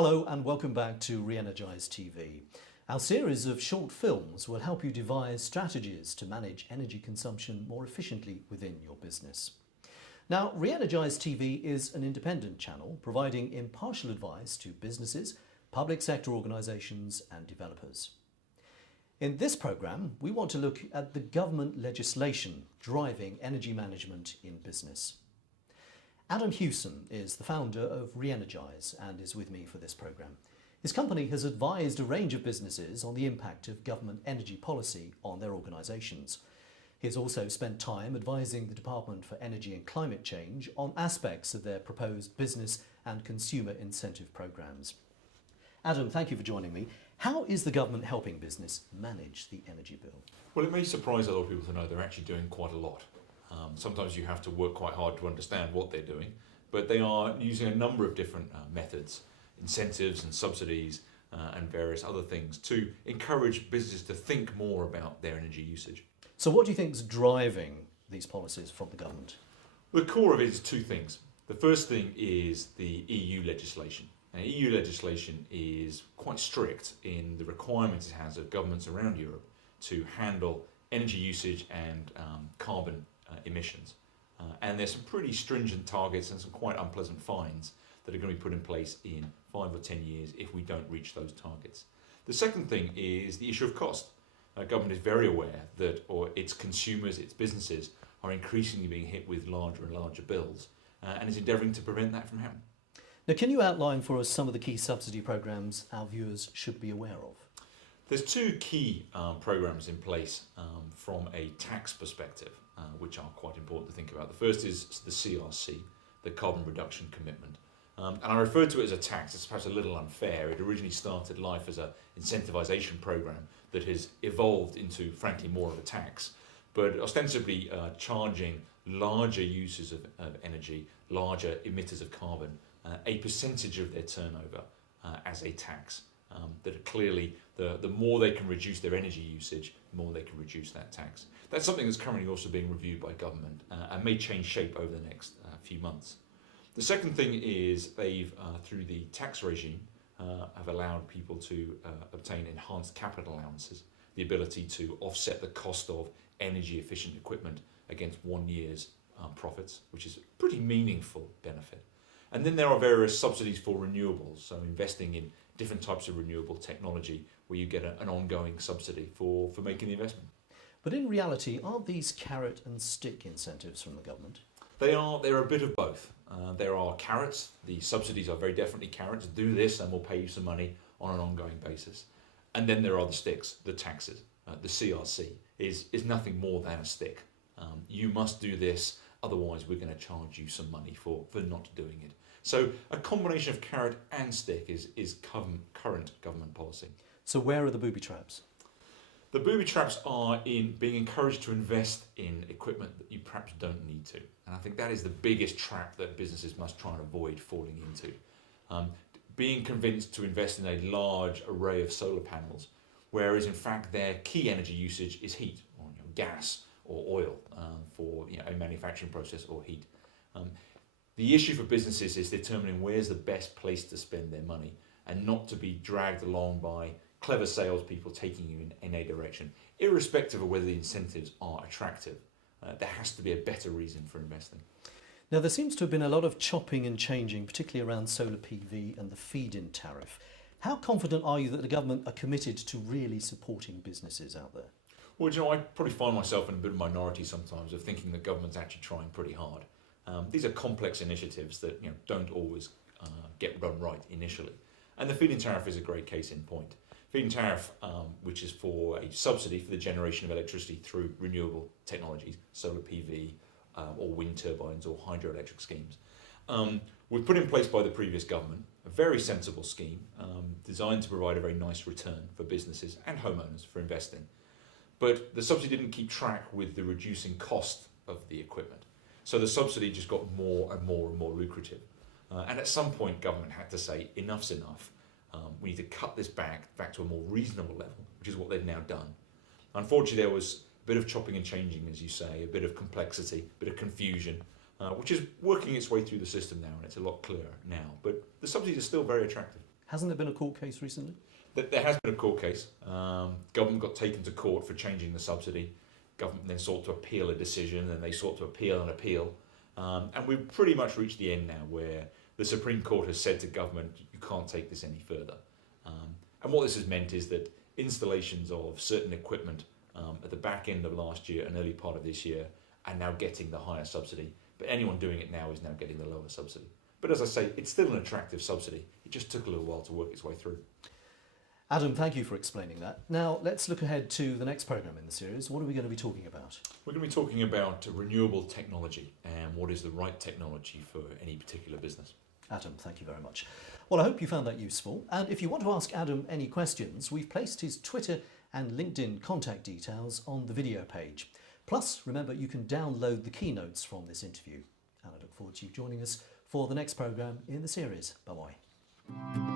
Hello and welcome back to Re-Energize TV. Our series of short films will help you devise strategies to manage energy consumption more efficiently within your business. Now, Re-Energize TV is an independent channel providing impartial advice to businesses, public sector organisations and developers. In this programme, we want to look at the government legislation driving energy management in business. Adam Hewson is the founder of Re-Energize and is with me for this programme. His company has advised a range of businesses on the impact of government energy policy on their organisations. He has also spent time advising the Department for Energy and Climate Change on aspects of their proposed business and consumer incentive programmes. Adam, thank you for joining me. How is the government helping business manage the energy bill? Well, it may surprise a lot of people to know they're actually doing quite a lot. Sometimes you have to work quite hard to understand what they're doing, but they are using a number of different methods, incentives and subsidies and various other things to encourage businesses to think more about their energy usage. So what do you think is driving these policies from the government? The core of it is two things. The first thing is the EU legislation. Now, EU legislation is quite strict in the requirements it has of governments around Europe to handle energy usage and carbon emissions. And there's some pretty stringent targets and some quite unpleasant fines that are going to be put in place in 5 or 10 years if we don't reach those targets. The second thing is the issue of cost. Government is very aware that its consumers, its businesses, are increasingly being hit with larger and larger bills and is endeavouring to prevent that from happening. Now, can you outline for us some of the key subsidy programmes our viewers should be aware of? There's two key programmes in place from a tax perspective, which are quite important to think about. The first is the CRC, the Carbon Reduction Commitment. And I refer to it as a tax. It's perhaps a little unfair. It originally started life as an incentivisation programme that has evolved into, frankly, more of a tax, but ostensibly charging larger users of energy, larger emitters of carbon, a percentage of their turnover as a tax. That are clearly, the more they can reduce their energy usage, the more they can reduce that tax. That's something that's currently also being reviewed by government and may change shape over the next few months. The second thing is they've, through the tax regime, have allowed people to obtain enhanced capital allowances, the ability to offset the cost of energy efficient equipment against 1 year's profits, which is a pretty meaningful benefit. And then there are various subsidies for renewables, so investing in different types of renewable technology where you get an ongoing subsidy for making the investment. But in reality, aren't these carrot and stick incentives from the government? They're a bit of both. There are carrots. The subsidies are very definitely carrots. Do this and we'll pay you some money on an ongoing basis. And then there are the sticks, the taxes. The CRC is nothing more than a stick. You must do this, otherwise we're going to charge you some money for not doing it. So a combination of carrot and stick is current government policy. So where are the booby traps? The booby traps are in being encouraged to invest in equipment that you perhaps don't need to. And I think that is the biggest trap that businesses must try and avoid falling into. Being convinced to invest in a large array of solar panels, whereas in fact their key energy usage is heat, or gas or oil for a manufacturing process or heat. The issue for businesses is determining where's the best place to spend their money and not to be dragged along by clever salespeople taking you in a direction, irrespective of whether the incentives are attractive. There has to be a better reason for investing. Now, there seems to have been a lot of chopping and changing, particularly around solar PV and the feed-in tariff. How confident are you that the government are committed to really supporting businesses out there? Well, I probably find myself in a bit of a minority sometimes of thinking the government's actually trying pretty hard. These are complex initiatives that don't always get run right initially. And the feed-in tariff is a great case in point. Feed-in tariff, which is for a subsidy for the generation of electricity through renewable technologies, solar PV or wind turbines or hydroelectric schemes, was put in place by the previous government, a very sensible scheme designed to provide a very nice return for businesses and homeowners for investing. But the subsidy didn't keep track with the reducing cost of the equipment. So the subsidy just got more and more and more lucrative. And at some point, government had to say, enough's enough. We need to cut this back to a more reasonable level, which is what they've now done. Unfortunately, there was a bit of chopping and changing, as you say, a bit of complexity, a bit of confusion, which is working its way through the system now, and it's a lot clearer now. But the subsidies are still very attractive. Hasn't there been a court case recently? There has been a court case. Government got taken to court for changing the subsidy. Government then sought to appeal a decision, and they sought to appeal an appeal. And we've pretty much reached the end now, where the Supreme Court has said to government, you can't take this any further. And what this has meant is that installations of certain equipment at the back end of last year and early part of this year are now getting the higher subsidy. But anyone doing it now is now getting the lower subsidy. But as I say, it's still an attractive subsidy. It just took a little while to work its way through. Adam, thank you for explaining that. Now, let's look ahead to the next programme in the series. What are we going to be talking about? We're going to be talking about renewable technology and what is the right technology for any particular business. Adam, thank you very much. Well, I hope you found that useful. And if you want to ask Adam any questions, we've placed his Twitter and LinkedIn contact details on the video page. Plus, remember, you can download the keynotes from this interview. And I look forward to you joining us for the next programme in the series. Bye-bye.